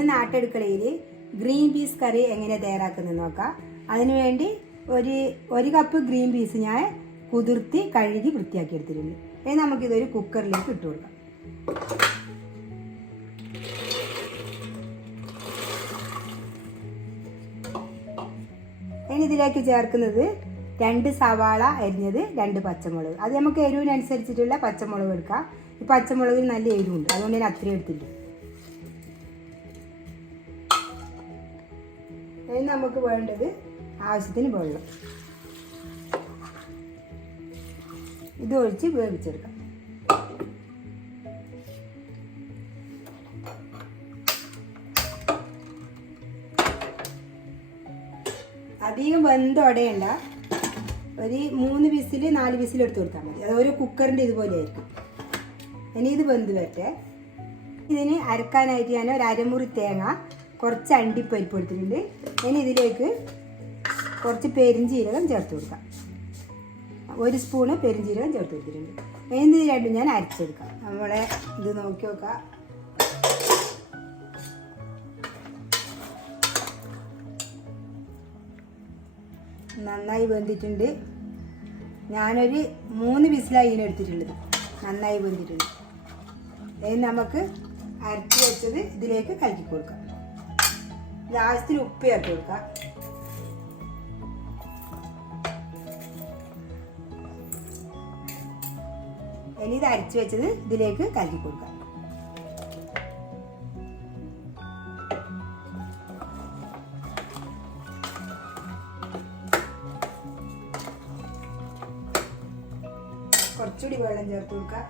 ഇന്ന് നാട്ടടുക്കളയിൽ green peas കറി എങ്ങനെ തയ്യാറാക്കുന്നത് നോക്കാം. അതിനുവേണ്ടി ഒരു കപ്പ് ഗ്രീൻ പീസ് ഞാൻ കുതിർത്തി കഴുകി വൃത്തിയാക്കി എടുത്തിട്ടുണ്ട്. ഇനി നമുക്കിതൊരു കുക്കറിലേക്ക് ഇട്ട് കൊടുക്കാം. ഇനി ഇതിലേക്ക് ചേർക്കുന്നത് 2 സവാള അരിഞ്ഞത്, 2 പച്ചമുളക്. അത് നമുക്ക് എരിവിനനുസരിച്ചിട്ടുള്ള പച്ചമുളക് എടുക്കാം. ഈ പച്ചമുളകിന് നല്ല എരിവുണ്ട്, അതുകൊണ്ട് ഞാൻ അത്രയും എടുത്തില്ല. ഇനി നമുക്ക് വേണ്ടത് ആവശ്യത്തിന് വെള്ളം. ഇത് ഒഴിച്ച് വേവിച്ചെടുക്കാം. അധികം വെന്തുടയണ്ട, ഒരു 3 വിസിൽ 4 വിസിൽ എടുത്ത് കൊടുത്താൽ മതി. അത് ഒരു കുക്കറിൻ്റെ ഇതുപോലെ ആയിരിക്കും. ഇനി ഇത് വെന്ത് വരട്ടെ. ഇതിന് അരക്കാനായിട്ട് ഞാൻ ഒരു അരമുറി തേങ്ങ, കുറച്ച് അണ്ടിപ്പരിപ്പ് എടുത്തിട്ടുണ്ട്. ഇനി ഇതിലേക്ക് കുറച്ച് പെരിഞ്ചീരകം ചേർത്ത് കൊടുക്കാം. 1 സ്പൂണ് പെരിഞ്ചീരകം ചേർത്ത് കൊടുത്തിട്ടുണ്ട്. ഇനി ഇത് രണ്ടും ഞാൻ അരച്ചെടുക്കാം. നമ്മളെ ഇത് നോക്കി നോക്കാം. നന്നായി വെന്തിട്ടുണ്ട്. ഞാനൊരു 3 വിസിലാണ് ഇതിന് എടുത്തിട്ടുള്ളത്. നന്നായി വെന്തിട്ടുണ്ട്. ഇനി നമുക്ക് അരച്ച് വെച്ചത് ഇതിലേക്ക് കലക്കി കൊടുക്കാം. ആവശ്യത്തിന് ഉപ്പ് ചേർത്ത് കൊടുക്കാം. ഇനി ഇത് അരച്ച് വെച്ചത് ഇതിലേക്ക് കലക്കി കൊടുക്കാം. കുറച്ചുകൂടി വെള്ളം ചേർത്ത് കൊടുക്കാം.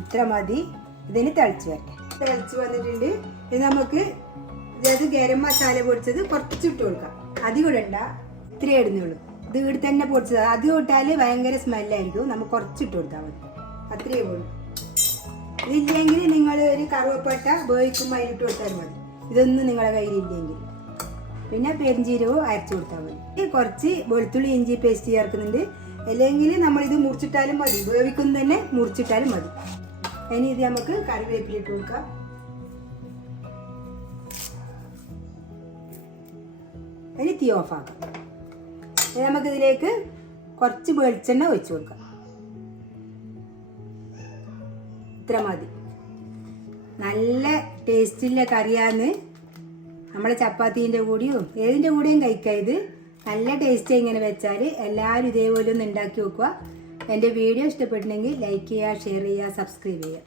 ഇത്ര മതി. ഇതിന് തിളച്ച് വരട്ടെ. തിളച്ച് വന്നിട്ടുണ്ട്. ഇത് നമുക്ക് അതായത് ഗരം മസാല പൊടിച്ചത് കുറച്ചിട്ട് കൊടുക്കാം. അധികം ഇടണ്ട, ഇത്രയേ ഇടുന്നുള്ളൂ. ഇത് ഇവിടെ തന്നെ പൊടിച്ചത്. അധികം ഇട്ടാൽ ഭയങ്കര സ്മെല്ലായിരിക്കും. നമുക്ക് കുറച്ചിട്ട് കൊടുത്താൽ മതി. അത്രയേ ഉള്ളൂ. ഇതില്ലെങ്കിൽ നിങ്ങൾ ഒരു കറുവപ്പട്ട വേവിക്കുമ്പോൾ അതിലിട്ട് കൊടുത്താൽ മതി. ഇതൊന്നും നിങ്ങളുടെ കയ്യിലില്ലെങ്കിൽ പിന്നെ പെരിഞ്ചീരകവും അരച്ചു കൊടുത്താൽ മതി. കുറച്ച് വെളുത്തുള്ളി ഇഞ്ചി പേസ്റ്റ് ചേർക്കുന്നുണ്ട്. അല്ലെങ്കിൽ നമ്മളിത് മുറിച്ചിട്ടാലും മതി, വേവിക്കുന്ന തന്നെ മുറിച്ചിട്ടാലും മതി. ഇനി ഇത് നമുക്ക് കറിവേപ്പില ഇട്ട് കൊടുക്കാം. ഇനി തീ ഓഫാക്കാം. ഇനി നമുക്കിതിലേക്ക് കുറച്ച് വെളിച്ചെണ്ണ ഒഴിച്ചു കൊടുക്കാം. ഇത്ര മതി. നല്ല ടേസ്റ്റുള്ള കറിയാന്ന്. നമ്മളെ ചപ്പാത്തീൻ്റെ കൂടെയും ഏതിൻ്റെ കൂടെയും കഴിക്കാം. ഇത് നല്ല ടേസ്റ്റ്. ഇങ്ങനെ വെച്ചാൽ എല്ലാവരും ഇതേപോലെ ഒന്ന് ഉണ്ടാക്കി വെക്കുക. എൻ്റെ വീഡിയോ ഇഷ്ടപ്പെട്ടെങ്കിൽ ലൈക്ക് ചെയ്യുക, ഷെയർ ചെയ്യുക, സബ്സ്ക്രൈബ് ചെയ്യുക.